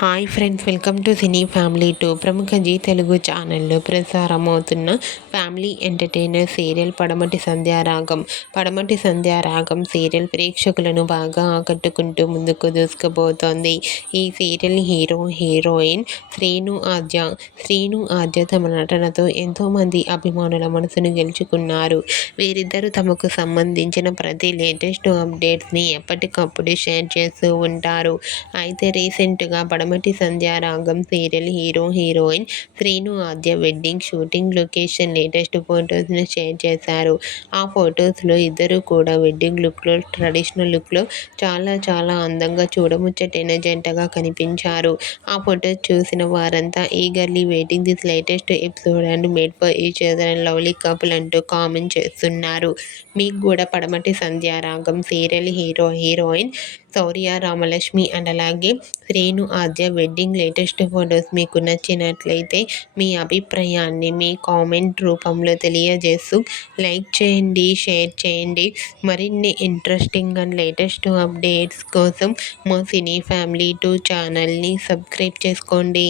Hi friends, welcome to cine family two. ప్రముఖ G Telugu ఛానల్లో ప్రసారమవుతున్న family entertainer serial పడమటి Sandhyaragam serial ప్రేక్షకులను బాగా ఆకట్టుకుంటూ ముందుకు దూసుకుపోతోంది. ఈ సీరియల్ హీరోయిన్ శ్రీను ఆద్య తమ నటనతో ఎంతోమంది అభిమానుల మనసును గెలుచుకున్నారు. వీరిద్దరూ తమకు సంబంధించిన ప్రతి లేటెస్ట్ అప్డేట్స్ని ఎప్పటికప్పుడు షేర్ చేస్తూ ఉంటారు. అయితే రీసెంట్గా Padamati Sandhyaragam serial heroine Srinu Aadya wedding shooting location latest ఫొటోస్ను షేర్ చేశారు. ఆ ఫొటోస్లో ఇద్దరు కూడా వెడ్డింగ్ లుక్లో, ట్రెడిషనల్ లుక్లో చాలా అందంగా చూడముచ్చటైన జంటగా కనిపించారు. ఆ ఫొటోస్ చూసిన వారంతా eagerly waiting this latest episode and made for each other and lovely couple అంటూ కామెంట్ చేస్తున్నారు. మీకు కూడా Padamati Sandhyaragam serial heroine Shourya Ramalakshmi and అలాగే Srinu Aadya wedding latest photos మీకు నచ్చినట్లయితే మీ అభిప్రాయాన్ని మీ కామెంట్ రూపంలో తెలియజేస్తూ లైక్ చేయండి, షేర్ చేయండి. మరిన్ని ఇంట్రెస్టింగ్ అండ్ లేటెస్ట్ అప్డేట్స్ కోసం మా సినీ ఫ్యామిలీ 2 ఛానల్ని సబ్స్క్రైబ్ చేసుకోండి.